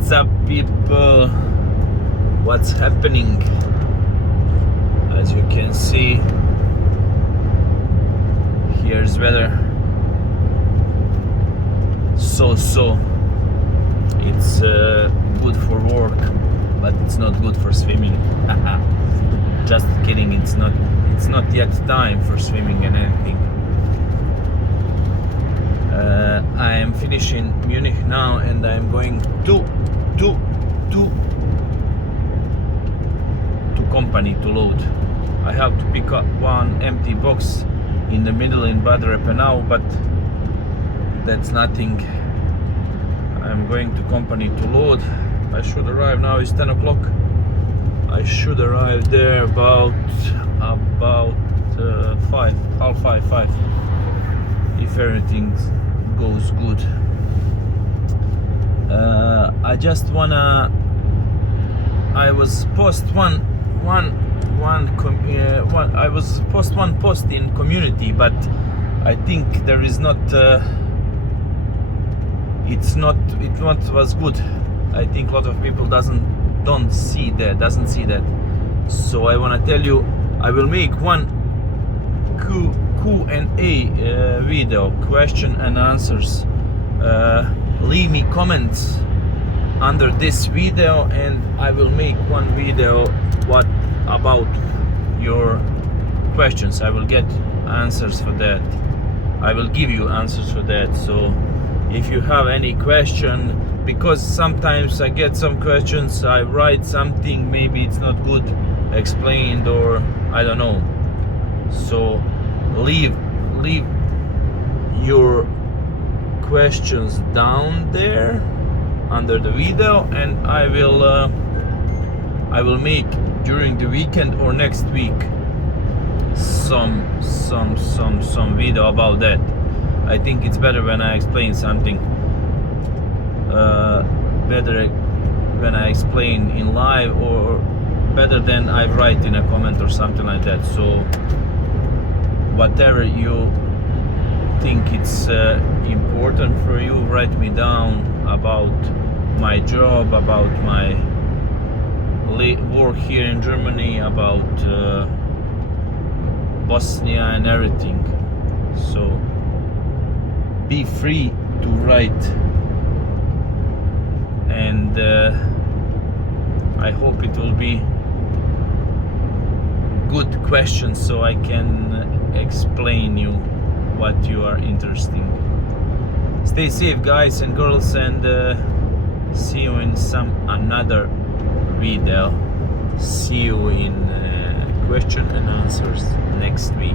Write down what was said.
What's up, people? What's happening? As you can see, here's weather. So it's good for work, but it's not good for swimming. Just kidding. It's not yet time for swimming and anything. I am finishing Munich now, and I am going to company to load. I have to pick up one empty box in the middle in Bad Repenau, but that's nothing. I'm going to company to load. I should arrive now. It's 10 o'clock. I should arrive there about 5, if everything goes good. I just wanna. I was post one post in community, but I think there is not. It was good. I think a lot of people doesn't see that. So I wanna tell you, I will make one Q&A video, question and answers. Leave me comments under this video, and I will make one video what about your questions. I will get answers for that. I will give you answers for that. So if you have any question, because sometimes I get some questions, I write something, maybe it's not good explained, or I don't know. So leave your questions down there under the video, and I will make during the weekend or next week some video about that. I think it's better when I explain something. Better when I explain in live, or better than I write in a comment or something like that. So whatever you think it's important for you, write me down about my job, about my work here in Germany, about Bosnia and everything. So be free to write, and I hope it will be good questions, so I can explain you what you are interested in. Stay safe, guys and girls, and see you in some another video. See you in question and answers next week.